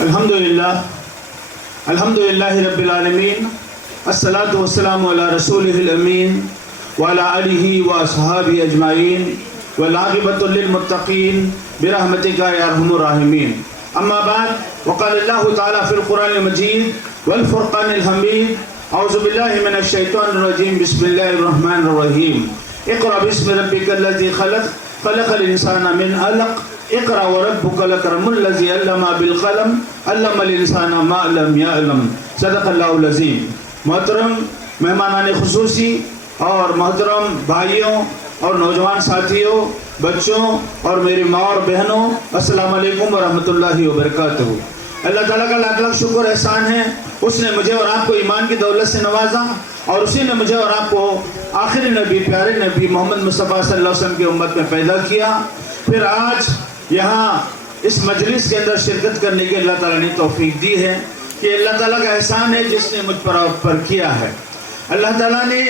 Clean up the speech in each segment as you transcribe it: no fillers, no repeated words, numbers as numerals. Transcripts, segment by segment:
الحمدللہ رب العالمین الصلاۃ والسلام علی رسولہ الامین وعلی آلہ واصحابہ اجمعین والعاقبۃ للمتقین برحمتک یا ارحم الراحمین. اما بعد وقال اللہ تعالی فی القرآن المجید والفرقان الحمید اعوذ باللہ من الشیطان الرجیم بسم اللہ الرحمن الرحیم. اقرأ باسم ربک الذی خلق خلق الانسان من علق اقرأ وربک الاکرم الذی علم بالقلم علم الانسان ما لم یعلم. صدق اللہ العظیم. محترم مہمانان خصوصی اور محترم بھائیوں اور نوجوان ساتھیوں، بچوں اور میری ماں اور بہنوں، السلام علیکم ورحمۃ اللہ وبرکاتہ. اللہ تعالیٰ کا لاکھ لاکھ شکر احسان ہے، اس نے مجھے اور آپ کو ایمان کی دولت سے نوازا اور اسی نے مجھے اور آپ کو آخری نبی، پیارے نبی محمد مصطفیٰ صلی اللہ علیہ وسلم کی امت میں پیدا کیا. پھر آج یہاں اس مجلس کے اندر شرکت کرنے کی اللہ تعالیٰ نے توفیق دی ہے. کہ اللہ تعالیٰ کا احسان ہے جس نے مجھ پر کیا ہے. اللہ تعالیٰ نے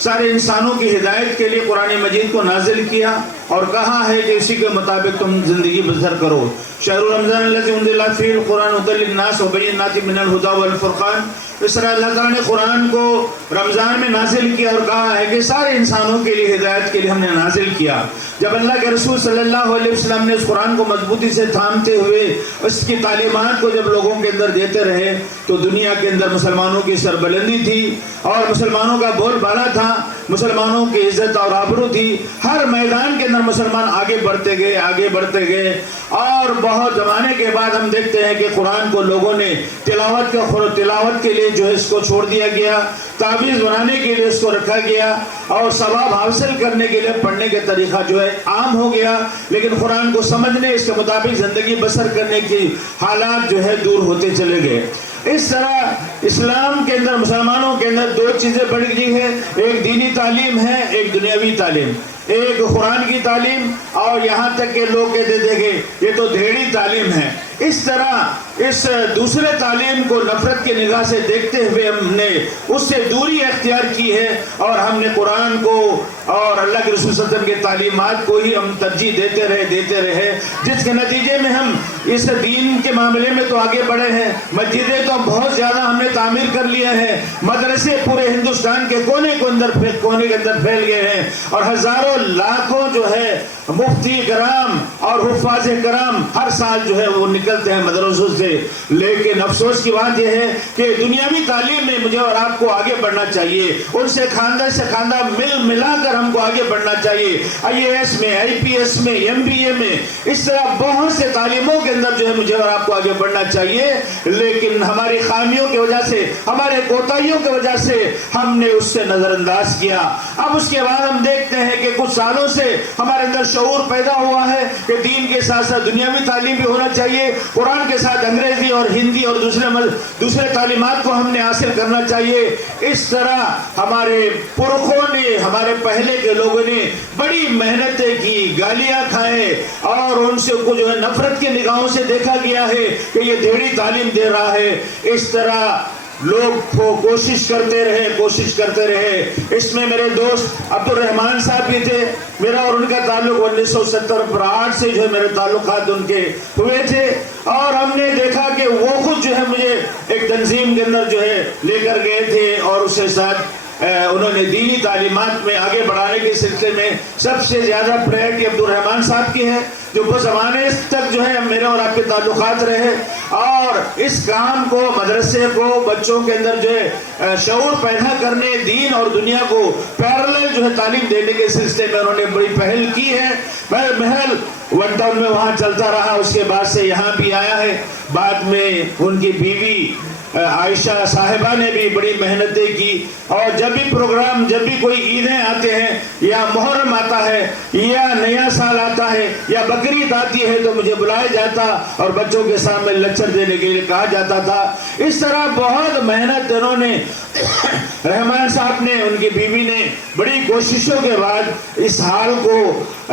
سارے انسانوں کی ہدایت کے لیے قرآن مجید کو نازل کیا اور کہا ہے کہ اسی کے مطابق تم زندگی بسر کرو. شہر رمضان الذی انزل فیہ القرآن ھدی للناس وبینات من الھدی والفرقان. اس طرح اللہ تعالیٰ نے قرآن کو رمضان میں نازل کیا اور کہا ہے کہ سارے انسانوں کے لیے ہدایت کے لیے ہم نے نازل کیا. جب اللہ کے رسول صلی اللہ علیہ وسلم نے اس قرآن کو مضبوطی سے تھامتے ہوئے اس کی تعلیمات کو جب لوگوں کے اندر دیتے رہے تو دنیا کے اندر مسلمانوں کی سربلندی تھی اور مسلمانوں کا بول بالا تھا، مسلمانوں کی عزت اور آبرو تھی. ہر میدان کے اندر مسلمان آگے بڑھتے گئے اور بہت زمانے کے بعد ہم دیکھتے ہیں کہ قرآن کو لوگوں نے تلاوت کے لیے جو ہے اس کو چھوڑ دیا گیا، تعویذ بنانے کے لیے اس کو رکھا گیا اور ثواب حاصل کرنے کے لیے پڑھنے کا طریقہ جو ہے عام ہو گیا. لیکن قرآن کو سمجھنے، اس کے مطابق زندگی بسر کرنے کی حالات جو ہے دور ہوتے چلے گئے. اس طرح اسلام کے اندر، مسلمانوں کے اندر دو چیزیں بڑھ گئی ہیں، ایک دینی تعلیم ہے، ایک دنیاوی تعلیم. ایک قرآن کی تعلیم اور یہاں تک کہ لوگ کہتے تھے کہ یہ تو دھیڑی تعلیم ہے. اس طرح اس دوسرے تعلیم کو نفرت کی نگاہ سے دیکھتے ہوئے ہم نے اس سے دوری اختیار کی ہے اور ہم نے قرآن کو اور اللہ کے رسول صلی اللہ علیہ وسلم کے تعلیمات کو ہی ہم ترجیح دیتے رہے جس کے نتیجے میں ہم اس دین کے معاملے میں تو آگے بڑھے ہیں. مسجدیں تو بہت زیادہ ہم نے تعمیر کر لیے ہیں، مدرسے پورے ہندوستان کے کونے کے اندر پھیل گئے ہیں اور ہزاروں لاکھوں جو ہے مفتی کرام اور حفاظ کرام ہر سال جو ہے وہ نکلتے ہیں مدرسوں سے. لیکن افسوس کی بات یہ ہے کہ دنیاوی تعلیم میں مجھے اور آپ کو آگے بڑھنا چاہیے، ان سے خاندان سے خاندان ملا کر ہم کو آگے بڑھنا چاہیے. IAS میں، IPS میں، MBA میں، اس طرح بہت سے تعلیموں کے اندر جو ہے مجھے اور آپ کو آگے بڑھنا چاہیے. لیکن ہماری خامیوں کی وجہ سے، ہمارے کوتاہیوں کی وجہ سے ہم نے اس سے نظر انداز کیا. اب اس کے بعد ہم دیکھتے ہیں کہ کچھ سالوں سے ہمارے اندر شعور پیدا ہوا ہے کہ دین کے ساتھ ساتھ دنیاوی تعلیم بھی ہونا چاہیے، قرآن کے ساتھ انگریزی اور ہندی اور دوسرے تعلیمات کو ہم نے حاصل کرنا چاہیے. اس طرح ہمارے پرخوں نے، ہمارے پہلے کے لوگوں نے بڑی محنتیں کی، گالیاں کھائے اور ان سے کو جو ہے نفرت کی نگاہوں سے دیکھا گیا ہے کہ یہ دھیڑی تعلیم دے رہا ہے. اس طرح لوگ کوشش کرتے رہے. اس میں میرے دوست عبد الرحمان صاحب بھی تھے، میرا اور ان کا تعلق 1970 سے جو ہے میرے تعلقات ان کے ہوئے تھے اور ہم نے دیکھا کہ وہ خود جو ہے مجھے ایک تنظیم کے اندر جو ہے لے کر گئے تھے اور اس کے ساتھ انہوں نے دینی تعلیمات میں آگے بڑھانے کے سلسلے میں سب سے زیادہ پریورٹی عبد الرحمان صاحب کی ہے، جو وہ زمانے تک جو ہے میرے اور آپ کے تعلقات رہے اور اس کام کو، مدرسے کو بچوں کے اندر جو ہے شعور پیدا کرنے، دین اور دنیا کو پیرلل جو ہے تعلیم دینے کے سلسلے میں انہوں نے بڑی پہل کی ہے. محل ون ٹاؤن میں وہاں چلتا رہا، اس کے بعد سے یہاں بھی آیا ہے. بعد میں ان کی بیوی عائشہ صاحبہ نے بھی بڑی محنتیں کی اور جب بھی پروگرام، جب بھی کوئی عیدیں آتے ہیں یا محرم آتا ہے یا نیا سال آتا ہے یا بقرعید آتی ہے تو مجھے بلایا جاتا اور بچوں کے سامنے لیکچر دینے کے لیے کہا جاتا تھا. اس طرح بہت محنت انہوں نے، رحمان صاحب نے، ان کی بیوی نے بڑی کوششوں کے بعد اس حال کو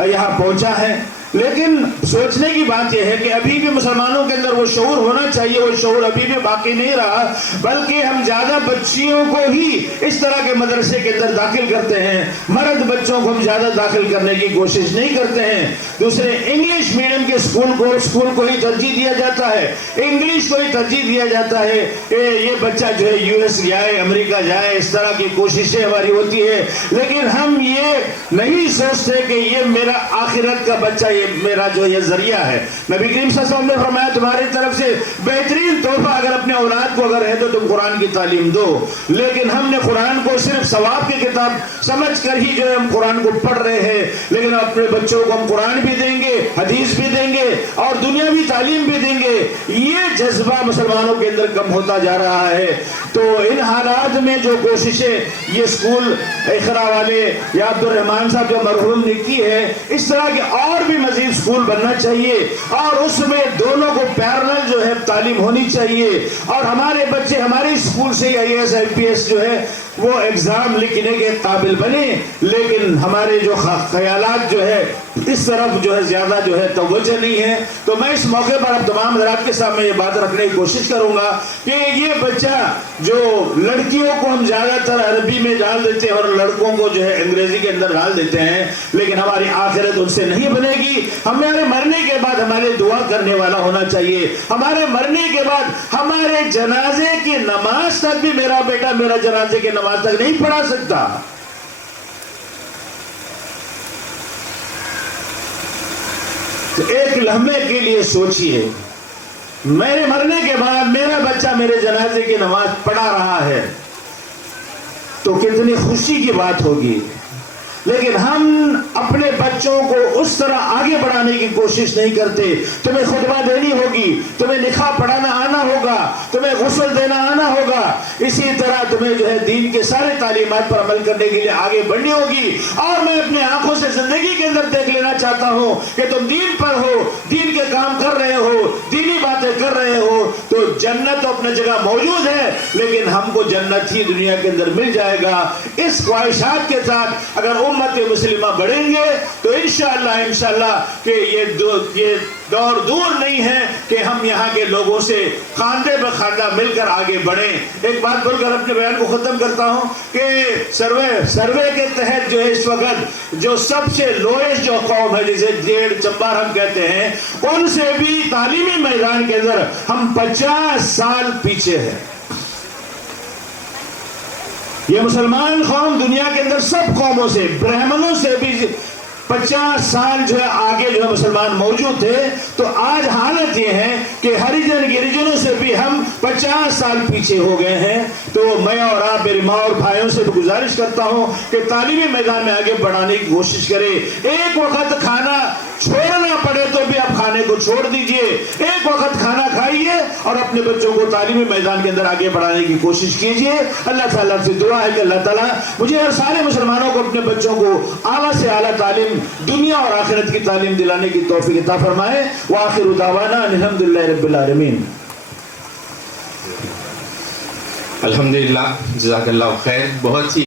یہاں پہنچا ہے. لیکن سوچنے کی بات یہ ہے کہ ابھی بھی مسلمانوں کے اندر وہ شعور ہونا چاہیے، وہ شعور ابھی بھی باقی نہیں رہا، بلکہ ہم زیادہ بچیوں کو ہی اس طرح کے مدرسے کے اندر داخل کرتے ہیں، مرد بچوں کو ہم زیادہ داخل کرنے کی کوشش نہیں کرتے ہیں۔ دوسرے انگلش میڈیم کے اسکول کو ہی ترجیح دیا جاتا ہے، انگلش کو ہی ترجیح دیا جاتا ہے کہ یہ بچہ جو ہے یو ایس جائے، امریکہ جائے، اس طرح کی کوششیں ہماری ہوتی ہے، لیکن ہم یہ نہیں سوچتے کہ یہ میرا آخرت کا بچہ، یہ میرا جو یہ ذریعہ ہے۔ نبی کریم صلی اللہ علیہ وسلم نے فرمایا تمہاری طرف سے بہترین تحفہ اگر اپنے اولاد کو اگر ہے تو تم قرآن کی تعلیم دو، لیکن ہم نے قرآن کو صرف ثواب کی کتاب سمجھ کر ہی جو ہے ہم قرآن کو پڑھ رہے ہیں، لیکن اپنے بچوں کو ہم قرآن بھی دیں گے، حدیث بھی دیں گے اور دنیاوی تعلیم بھی دیں گے، یہ جذبہ مسلمانوں کے اندر کم ہوتا جا رہا ہے۔ تو ان حالات میں جو کوششیں یہ اسکول اقرا والے یا عبد الرحمان صاحب جو مرحوم نے کی ہے، اس طرح کے اور بھی مزید اسکول بننا چاہیے اور اس میں دونوں کو پیرلل جو ہے تعلیم ہونی چاہیے، اور ہمارے بچے ہمارے اسکول سے IAS IPS جو ہے وہ ایگزام لکھنے کے قابل بنے، لیکن ہمارے جو خیالات جو ہے اس طرف جو ہے زیادہ جو ہے توجہ نہیں ہے۔ تو میں اس موقع پر اب تمام حضرات کے سامنے یہ بات رکھنے کی کوشش کروں گا کہ یہ بچہ جو لڑکیوں کو ہم زیادہ تر عربی میں ڈال دیتے ہیں اور لڑکوں کو جو ہے انگریزی کے اندر ڈال دیتے ہیں، لیکن ہماری آخرت ان سے نہیں بنے گی۔ ہمارے مرنے کے بعد ہمارے دعا کرنے والا ہونا چاہیے، ہمارے مرنے کے بعد ہمارے جنازے کی نماز تک بھی میرا بیٹا میرا جنازے کی نماز تک نہیں پڑھا سکتا۔ تو ایک لمحے کے لیے سوچئے، میرے مرنے کے بعد میرا بچہ میرے جنازے کی نماز پڑھا رہا ہے تو کتنی خوشی کی بات ہوگی، لیکن ہم اپنے بچوں کو اس طرح آگے بڑھانے کی کوشش نہیں کرتے۔ تمہیں خطبہ دینی ہوگی، تمہیں نکاح پڑھانا آنا ہوگا، تمہیں غسل دینا آنا ہوگا، اسی طرح تمہیں جو ہے دین کے سارے تعلیمات پر عمل کرنے کے لیے آگے بڑھنی ہوگی۔ اور میں اپنے آنکھوں سے زندگی کے اندر دیکھ لینا چاہتا ہوں کہ تم دین پر ہو، دین کے کام کر رہے ہو، دینی باتیں کر رہے ہو، تو جنت تو اپنے جگہ موجود ہے، لیکن ہم کو جنت ہی دنیا کے اندر مل جائے گا۔ اس خواہشات کے ساتھ اگر امت مسلمہ بڑھیں گے تو انشاءاللہ کہ یہ دور دور نہیں ہے کہ ہم یہاں کے لوگوں سے خاندے بخاندہ مل کر آگے بڑھیں۔ ایک بات بول کر اپنے بیان کو ختم کرتا ہوں کہ سروے کے تحت جو ہے اس وقت جو سب سے لوئسٹ جو قوم ہے جسے جیڑ چمبار ہم کہتے ہیں، ان سے بھی تعلیمی میدان کے اندر ہم 50 سال پیچھے ہیں۔ یہ مسلمان قوم دنیا کے اندر سب قوموں سے، برہمنوں سے بھی 50 سال جو ہے آگے جو ہے مسلمان موجود تھے، تو آج حالت یہ ہے کہ ہریجن گریجنوں سے بھی ہم 50 سال پیچھے ہو گئے ہیں۔ تو میں اور آپ میری ماں اور بھائیوں سے بھی گزارش کرتا ہوں کہ تعلیمی میدان میں آگے بڑھانے کی کوشش کریں۔ ایک وقت کھانا چھوڑنا پڑے تو بھی آپ کھانے کو چھوڑ دیجئے، ایک وقت کھانا کھائیے اور اپنے بچوں کو تعلیمی میدان کے اندر آگے بڑھانے کی کوشش کیجئے۔ اللہ تعالیٰ سے دعا ہے کہ اللہ تعالیٰ مجھے اور سارے مسلمانوں کو اپنے بچوں کو اعلیٰ سے اعلیٰ تعلیم، دنیا اور آخرت کی تعلیم دلانے کی توفیق عطا فرمائے۔ وآخر دعوانا الحمدللہ رب العالمین۔ الحمدللہ، جزاک اللہ خیر۔ بہت ہی